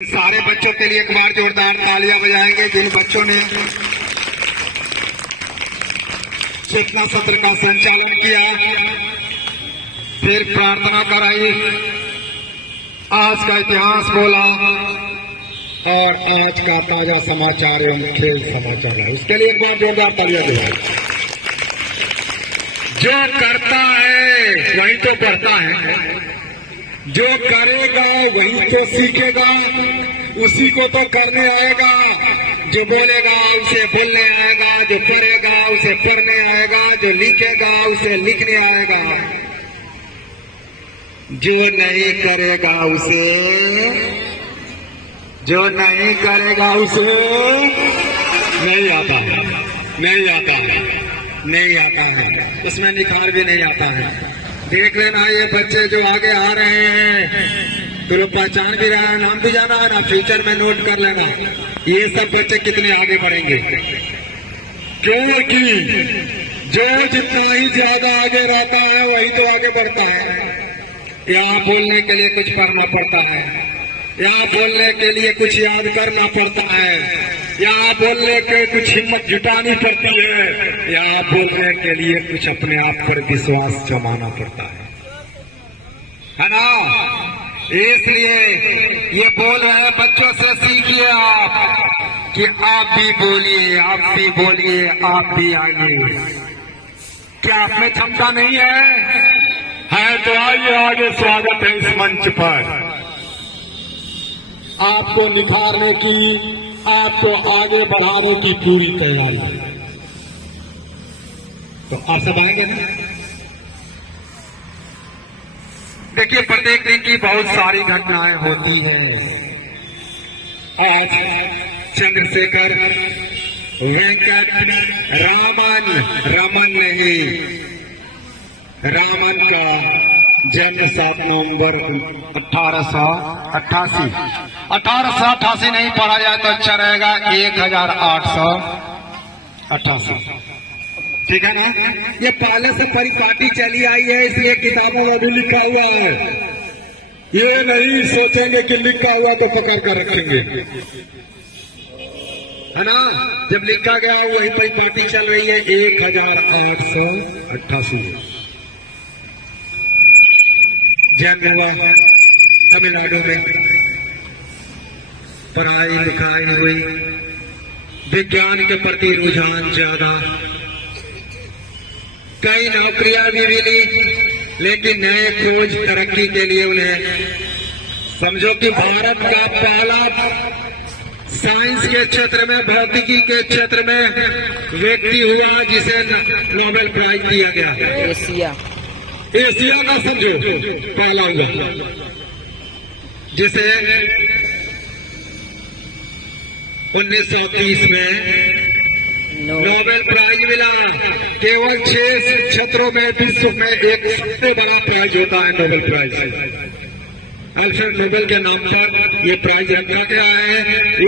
सारे बच्चों के लिए एक बार जोरदार तालियां बजाएंगे जिन बच्चों ने चेतना सत्र का संचालन किया, फिर प्रार्थना कराई, आज का इतिहास बोला और आज का ताजा समाचार एवं खेल समाचार है। उसके लिए एक बार जोरदार तालियां बजाएं। जो करता है वही तो बढ़ता है, जो करेगा वही तो सीखेगा, उसी को तो करने आएगा। जो बोलेगा उसे बोलने आएगा, जो पढ़ेगा उसे पढ़ने आएगा, जो लिखेगा उसे लिखने आएगा, जो नहीं करेगा उसे नहीं आता है, नहीं आता है, इसमें निखार भी नहीं आता है। देख लेना, ये बच्चे जो आगे आ रहे हैं तो पहचान भी रहा है, नाम भी जाना है ना, फ्यूचर में नोट कर लेना ये सब बच्चे कितने आगे बढ़ेंगे। क्योंकि जो जितना ही ज्यादा आगे रहता है वही तो आगे बढ़ता है। यहाँ बोलने के लिए कुछ पढ़ना पड़ता है, यहाँ बोलने के लिए कुछ याद करना पड़ता है, यहाँ बोलने के कुछ हिम्मत जुटानी पड़ती है, यहाँ बोलने के लिए कुछ अपने आप पर विश्वास जमाना पड़ता है ना। इसलिए ये बोल रहे हैं बच्चों से, सीखिए आप कि आप भी बोलिए, आप भी बोलिए, आप भी आइए। क्या आप में क्षमता नहीं है तो आइए, आगे स्वागत है इस मंच पर। आपको निखारने की, आपको आगे बढ़ाने की पूरी तैयारी है। तो आप सब आएंगे ना। देखिए, प्रत्येक दिन की बहुत सारी घटनाएं होती हैं। आज चंद्रशेखर वेंकट रामन का जन्म 7 नवंबर 1888 नहीं पढ़ा जाए तो अच्छा रहेगा, 1888, ठीक है ना। ये पहले से परिपाटी चली आई है, इसलिए किताबों में भी लिखा हुआ है। ये नहीं सोचेंगे कि लिखा हुआ तो पकड़ कर रखेंगे, है ना। जब लिखा गया वही परिपाटी चल रही है। 1888 जन्म हुआ तमिलनाडु में, पढ़ाई लिखाई हुई, विज्ञान के प्रति रुझान ज्यादा, कई नौकरियां भी मिली, लेकिन नए खोज तरक्की के लिए उन्हें, समझो कि भारत का पहला साइंस के क्षेत्र में, भौतिकी के क्षेत्र में व्यक्ति हुआ जिसे नोबेल प्राइज दिया गया। एशिया का समझो पहला हुआ जिसे 1930 में नोबेल प्राइज मिला। केवल 6 क्षेत्रों में विश्व में एक सबसे बड़ा प्राइज होता है नोबेल प्राइज। अल्फ्रेड नोबेल के नाम पर यह प्राइज रखा गया है।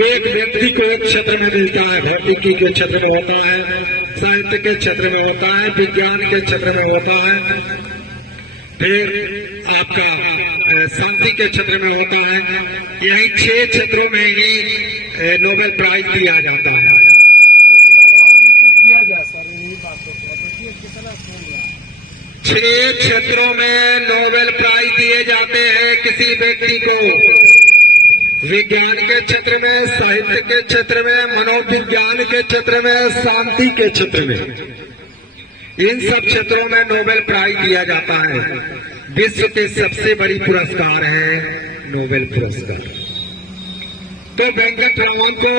एक व्यक्ति को एक क्षेत्र में मिलता है, भौतिकी के क्षेत्र में होता है, साहित्य के क्षेत्र में होता है, विज्ञान के क्षेत्र में होता है, फिर आपका शांति के क्षेत्र में होता है। यही 6 क्षेत्रों में ही नोबेल प्राइज दिया जाता है। 6 क्षेत्रों में नोबेल प्राइज दिए जाते हैं किसी व्यक्ति को। विज्ञान के क्षेत्र में, साहित्य के क्षेत्र में, मनोविज्ञान के क्षेत्र में, शांति के क्षेत्र में, इन सब क्षेत्रों में नोबेल प्राइज दिया जाता है। विश्व की सबसे बड़ी पुरस्कार है नोबेल पुरस्कार। तो वेंकट रामन को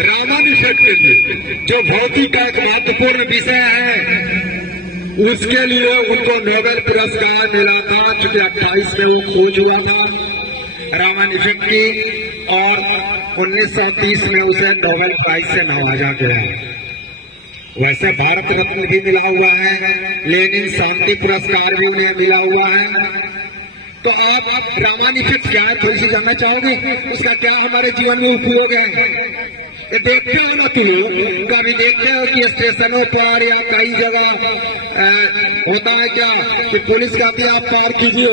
रामन इफेक्ट के लिए, जो भौतिक का एक महत्वपूर्ण विषय है, उसके लिए उनको नोबेल पुरस्कार मिला था। चूंकि 28 में वो खोज हुआ था रामन इफेक्ट की, और 1930 में उसे नोबेल प्राइज से नवाजा गया। वैसे भारत रत्न भी मिला हुआ है, लेनिन शांति पुरस्कार भी उन्हें मिला हुआ है। तो आप रामन इफेक्ट क्या है, थोड़ी सी जानना चाहोगे? उसका क्या हमारे जीवन में उपयोग है? ये देखते हो ना तुम, कभी देखते हो कि स्टेशनों पर या कई जगह होता है क्या कि पुलिस कहती है आप पार कीजिए,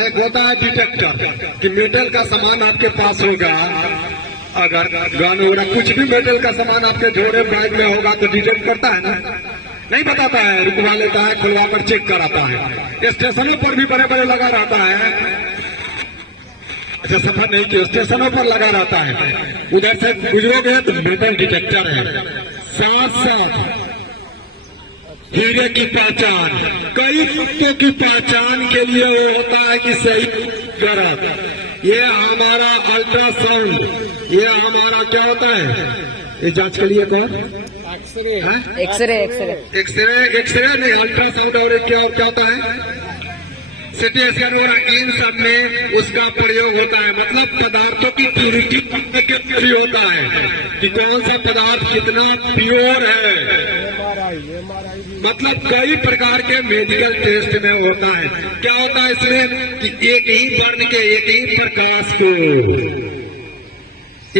एक होता है डिटेक्टर कि मेटल का सामान आपके पास होगा, अगर गन वगैरह कुछ भी मेटल का सामान आपके झोरे बैग में होगा तो डिटेक्ट करता है ना, नहीं बताता है, रुकवा लेता है, खुलवा कर चेक कराता है। स्टेशनों पर भी बड़े बड़े लगा रहता है, अच्छा सफर नहीं किया, स्टेशनों पर लगा रहता है, उधर से गुजरोगे तो मेटल डिटेक्टर है। साथ साथ हीरे की पहचान, कई वक्तों की पहचान के लिए वो होता है कि सही गलत, ये हमारा अल्ट्रासाउंड, ये हमारा क्या होता है, ये जांच के लिए कौन, एक्सरे नहीं, अल्ट्रासाउंड और क्या होता है, सिटी स्कैन वगैरह, इन सब में उसका प्रयोग होता है। मतलब पदार्थों की प्योरिटी भी होता है कि कौन सा पदार्थ कितना प्योर है, मतलब कई प्रकार के मेडिकल टेस्ट में होता है। क्या होता है इसमें कि एक ही वर्ण के, एक ही प्रकाश को,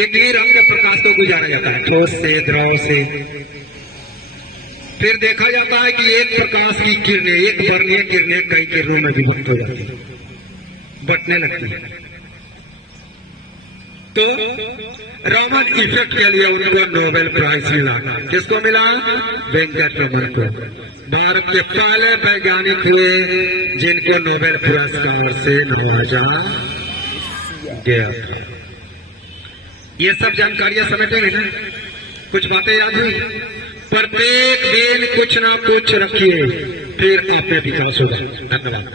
एक ही रंग प्रकाश को गुजारा जाता है, ठोस से, द्रव से। फिर देखा जाता है कि एक प्रकाश की किरणें, एक वर्णीय किरणें कई किरणों में विभक्त हो जाती है, बटने लगती है। तो रमन इफेक्ट के लिए उनको नोबेल प्राइज मिला। किसको मिला? वेंकट रमन को। भारत के पहले वैज्ञानिक हुए जिनके नोबेल पुरस्कार से नवाजा गया। ये सब जानकारियां समेटेंगे ना, कुछ बातें याद हुई? प्रत्येक दिन कुछ ना कुछ रखिए, फिर आप में विकास होगा। धन्यवाद।